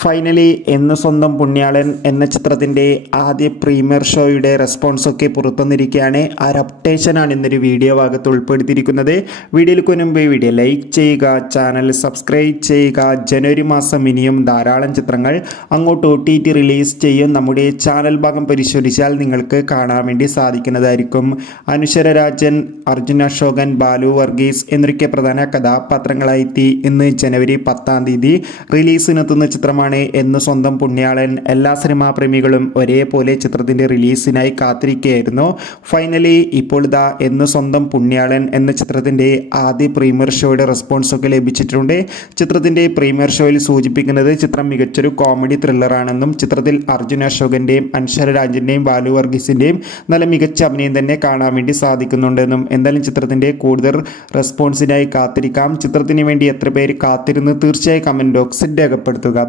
Finally എന്ന് സ്വന്തം പുണ്യാളൻ എന്ന ചിത്രത്തിൻ്റെ ആദ്യ പ്രീമിയർ ഷോയുടെ റെസ്പോൺസൊക്കെ പുറത്തുവന്നിരിക്കുകയാണ്. ആ ഒരു അപ്ഡേഷനാണ് ഇന്നൊരു വീഡിയോ ഭാഗത്ത് ഉൾപ്പെടുത്തിയിരിക്കുന്നത്. വീഡിയോയിലേക്ക് മുൻപ് വീഡിയോ ലൈക്ക് ചെയ്യുക, ചാനൽ സബ്സ്ക്രൈബ് ചെയ്യുക. ജനുവരി മാസം ഇനിയും ധാരാളം ചിത്രങ്ങൾ അങ്ങോട്ട് OTT റിലീസ് ചെയ്യും. നമ്മുടെ ചാനൽ ഭാഗം പരിശോധിച്ചാൽ നിങ്ങൾക്ക് കാണാൻ വേണ്ടി സാധിക്കുന്നതായിരിക്കും. അനുശ്വര രാജൻ, അർജുൻ അശോകൻ, ബാലു വർഗീസ് എന്നൊക്കെ പ്രധാന കഥാപാത്രങ്ങളായി ഇന്ന് ജനുവരി 10 റിലീസിനെത്തുന്ന ചിത്രമാണ് എന്ന് സ്വന്തം പുണ്യാളൻ. എല്ലാ സിനിമാ പ്രേമികളും ഒരേപോലെ ചിത്രത്തിൻ്റെ റിലീസിനായി കാത്തിരിക്കുകയായിരുന്നു. ഫൈനലി ഇപ്പോൾ ഇതാ എന്ന് സ്വന്തം പുണ്യാളൻ എന്ന ചിത്രത്തിൻ്റെ ആദ്യ പ്രീമിയർ ഷോയുടെ റെസ്പോൺസൊക്കെ ലഭിച്ചിട്ടുണ്ട്. ചിത്രത്തിൻ്റെ പ്രീമിയർ ഷോയിൽ സൂചിപ്പിക്കുന്നത് ചിത്രം മികച്ചൊരു കോമഡി ത്രില്ലറാണെന്നും ചിത്രത്തിൽ അർജുൻ അശോകൻ്റെയും അൻഷര രാജിൻ്റെയും ബാലു വർഗീസിൻ്റെയും നല്ല മികച്ച അഭിനയം തന്നെ കാണാൻ വേണ്ടി സാധിക്കുന്നുണ്ടെന്നും എന്തായാലും ചിത്രത്തിൻ്റെ കൂടുതൽ റെസ്പോൺസിനായി കാത്തിരിക്കാം. ചിത്രത്തിന് വേണ്ടി എത്ര പേര് കാത്തിരുന്ന് തീർച്ചയായും കമൻറ്റ് ബോക്സിൽ രേഖപ്പെടുത്തുക.